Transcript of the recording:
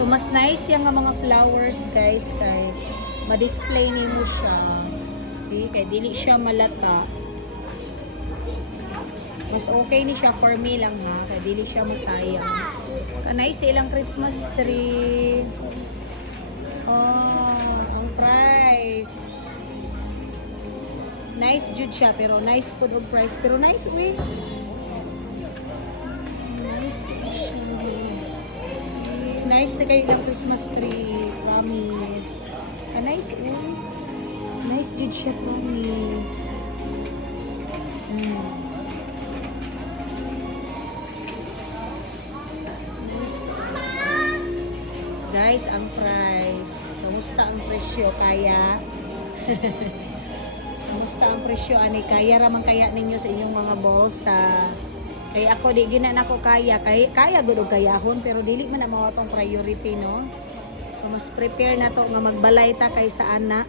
So mas nice yung mga flowers guys kay ma-display nimo siya. See, kay dili siya malata. Mas okay ni siya for me lang ha, kay dili siya masayang. Kanay silang Christmas tree. Oh, ang price. Nice jud siya pero nice pud og price pero nice uy. Nice siya. Nice na kayo ilang Christmas tree. Promise. Nice uy. Nice jud siya, promise. Guys, ang price. Kamusta ang presyo? Kaya? Kamusta ang presyo? Ani, kaya raman kaya ninyo sa inyong mga bolsa? Kaya ako, di ginan ako kaya. Kaya gud og kayahon, pero dili man na mao tong priority, no? So, mas prepare na to nga magbalay ta kaysa ana.